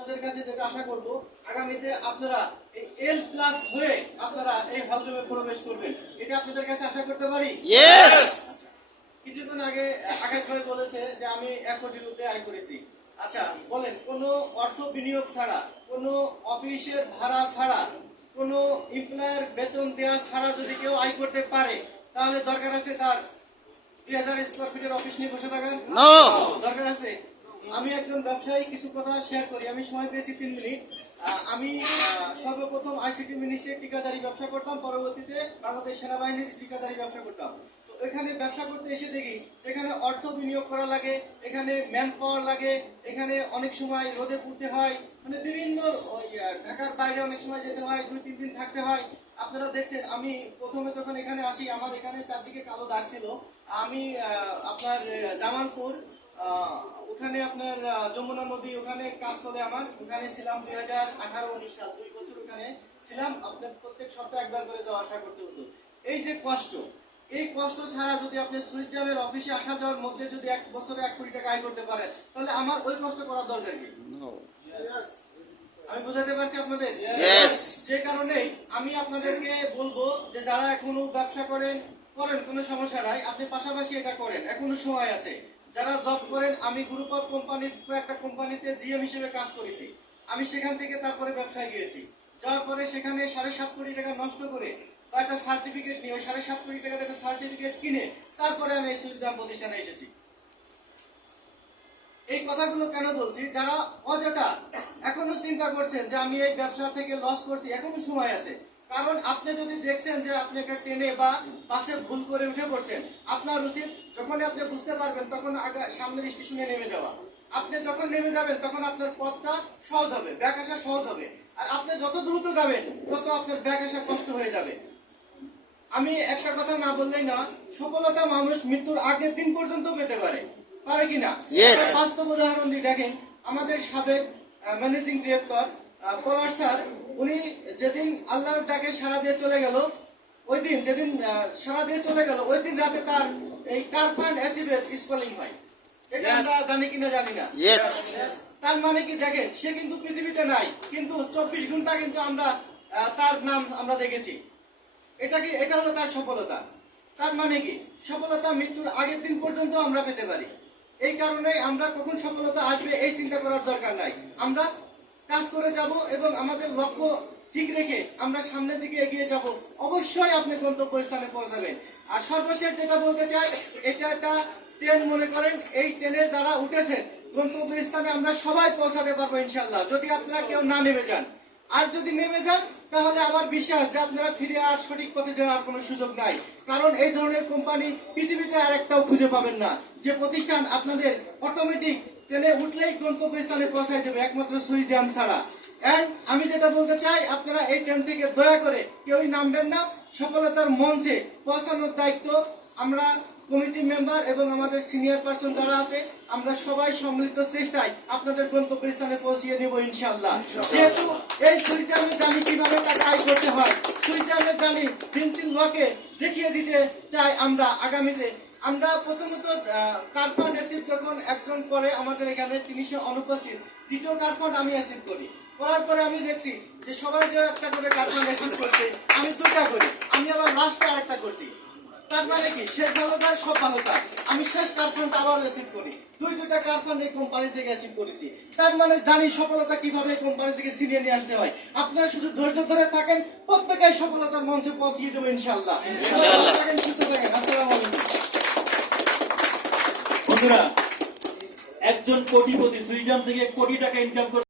আপনাদের কাছে যেটা আশা করব, আগামীতে আপনারা এই এল প্লাস হয়ে আপনারা এই হলরুমে প্রবেশ করবেন, এটা আপনাদের কাছে আশা করতে পারি। ইয়েস। কিছুদিন আগে আকাশ ভাই বলেছে যে আমি 1 কোটির ঊর্ধ্বে আয় করেছি। আচ্ছা বলেন, কোনো অর্থ বিনিয়োগ ছাড়া, কোনো অফিসের ভাড়া ছাড়া, কোনো এমপ্লয়ার বেতন দেওয়া ছাড়া যদি কেউ আয় করতে পারে, তাহলে দরকার আছে তার 2000 স্কয়ার ফিটের অফিস নিয়ে বসে থাকার? নো। দরকার আছে? আমি একজন ব্যবসায়ী, কিছু কথা শেয়ার করি। আমি সময় পেয়েছি 3 মিনিট। আমি সর্বপ্রথম আইসিটি মিনিস্ট্রির ঠিকাদারি ব্যবসা করতাম, পরবর্তীতে বাংলাদেশ সেনাবাহিনীর ঠিকাদারি ব্যবসা করতাম। তো এখানে ব্যবসা করতে এসে দেখি যেখানে অর্থ বিনিয়োগ করা লাগে, এখানে ম্যান পাওয়ার লাগে, এখানে অনেক সময় রোদে পুড়তে হয়, মানে বিভিন্ন ঢাকার বাইরে অনেক সময় যেতে হয়, 2-3 দিন থাকতে হয়। আপনারা দেখছেন, আমি প্রথমে যখন এখানে আসি আমার এখানে চারদিকে কালো দাগ ছিল। আমি আপনার জামালপুর ওখানে আপনার যমুনা নদী ওখানে কাজ চলে আমার, ওখানে ছিলাম 2018-19 সাল, 2 বছর ওখানে ছিলাম। আপনার প্রত্যেক সপ্তাহে একবার করে যাওয়া আসা করতে হতো। এই যে কষ্ট, এই কষ্ট ছাড়া যদি আপনি সুইজারল্যান্ডের অফিসে আসা যাওয়ার মধ্যে যদি 1 বছরে 1 কোটি টাকা আয় করতে পারেন, তাহলে আমার ওই কষ্ট করার দরকার কি? আমি বোঝাতে পারছি আপনাদের? যে কারণেই আমি আপনাদেরকে বলবো যে যারা এখনো ব্যবসা করেন কোনো সমস্যা নাই, আপনি পাশাপাশি এটা করেন, এখনো সময় আছে। যারা জব করেন, আমি গ্রুপ অফ কোম্পানির একটা কোম্পানিতে জিএম হিসেবে কাজ করেছি। আমি সেখান থেকে তারপরে ব্যবসায় গিয়েছি, যাওয়ার পরে সেখানে 7.5 কোটি টাকা নষ্ট করে বা একটা সার্টিফিকেট নিয়ে, ওই 7.5 কোটি টাকার একটা সার্টিফিকেট কিনে তারপরে আমি এই সুইজারল্যান্ড প্রতিষ্ঠানে এসেছি। এই কথাগুলো কেন বলছি? যারা অযথা এখনো চিন্তা করছেন যে আমি এই ব্যবসা থেকে লস করছি, এখনো সময় আছে। কারণ আপনি যদি দেখছেন যে আপনি একটা ট্রেনে বা বাসে ভুল করে উঠে পড়ছেন, আপনার উচিত যখন আপনি বুঝতে পারবেন তখন সামনের স্টেশনে নেমে যাওয়া। আপনি যখন নেমে যাবেন তখন আপনার পথটা সহজ হবে, ব্যাক আসা সহজ হবে। আর আপনি যত দ্রুত যাবেন তত আপনার ব্যাক আসা কষ্ট হয়ে যাবে। আমি একটা কথা না বললেই না, সফলতা মানুষ মৃত্যুর আগের দিন পর্যন্ত পেতে পারে, পারে কিনা? বাস্তব উদাহরণ দিয়ে দেখেন, আমাদের সাবেক ম্যানেজিং ডিরেক্টর পলাশ স্যার, উনি যেদিন আল্লাহর ডাকে সাড়া দিয়ে চলে গেল, ওই দিন যেদিন সাড়া দিয়ে চলে গেল, ওই দিন রাতে তার এই কার্বন অ্যাসিডের স্পেলিং হয়। এটা আমরা জানি কিনা জানি না। তার মানে কি দেখেন, সে কিন্তু পৃথিবীতে নাই, কিন্তু 24 ঘন্টা কিন্তু আমরা তার নাম আমরা দেখেছি। এটা হলো তার সফলতা। তার মানে কি, সফলতা মৃত্যুর আগের দিন পর্যন্ত আমরা পেতে পারি। এই কারণে আমরা কখন সফলতা আসবে এই চিন্তা করার দরকার নাই। আমরা কাজ করে যাব এবং আমাদের লক্ষ্য ঠিক রেখে আমরা সামনের দিকে এগিয়ে যাব। অবশ্যই আপনি গন্তব্যস্থানে পৌঁছাবেন। আর সর্বশেষ যেটা বলতে চাই, এটা একটা ট্রেন মনে করেন, এই ট্রেনের যারা উঠেছেন গন্তব্যস্থানে আমরা সবাই পৌঁছাতে পারবো ইনশাল্লাহ, যদি আপনারা কেউ না নেমে যান। আর যদি নেমে যান তাহলে আমার বিশ্বাস যে আপনারা ফিরে আর সঠিক পথে যাওয়ার কোনো সুযোগ নাই। কারণ এই ধরনের কোম্পানি পৃথিবীতে আর একটাও খুঁজে পাবেন না, যে প্রতিষ্ঠান আপনাদের অটোমেটিক ট্রেনে উঠলেই গন্তব্যস্থানে পৌঁছায় দেবে, একমাত্র সুইজারল্যান্ড ছাড়া। এন্ড আমি যেটা বলতে চাই, আপনারা এই ট্রেন থেকে দয়া করে কেউই নামবেন না। সফলতার মঞ্চে পৌঁছানোর দায়িত্ব আমরা কমিটি মেম্বার এবং আমাদের সিনিয়র পার্সন যারা আছে, আমরা সবাই সম্মিলিত চেষ্টায় আপনাদের গন্তব্যস্থানে পৌঁছিয়ে নেব ইনশাআল্লাহ। যেহেতু এই সুইজারল্যান্ডে জানি কিভাবে টাকা আয় করতে হয়, সুইজারল্যান্ডে জানি ফিনসিল লকে দেখিয়ে দিতে চাই আমরা আগামীতে। আমরা প্রথমত কার্বন অ্যাসিড যখন একজন করে আমাদের এখানে ৩০০ অনুপস্থিত, দ্বিতীয় কার্বন আমি অ্যাসিড করি। করার পরে আমি দেখছি যে সবাই যে একটা করে কার্বন অ্যাসিড করছে, আমি 2টা করি, আমি আবার লাস্টে আরেকটা করছি। তার মানে কি, শেষ ভালো যায় সব ভালো যায়। আমি শেষ কার্বনটা আবার অ্যাচিভ করি, 2টা কার্বন এই কোম্পানি থেকে অ্যাচিভ করেছি। তার মানে জানি সফলতা কিভাবে কোম্পানি থেকে ছিনিয়ে নিয়ে আসতে হয়। আপনারা শুধু ধৈর্য ধরে থাকেন, প্রত্যেকেই সফলতার মঞ্চে পৌঁছিয়ে দেবো ইনশাআল্লাহ। সুস্থ থাকেন। আসসালামু আলাইকুম। বন্ধুরা, একজন কোটিপতি সুইজারল্যান্ড থেকে কোটি টাকা ইনকাম করে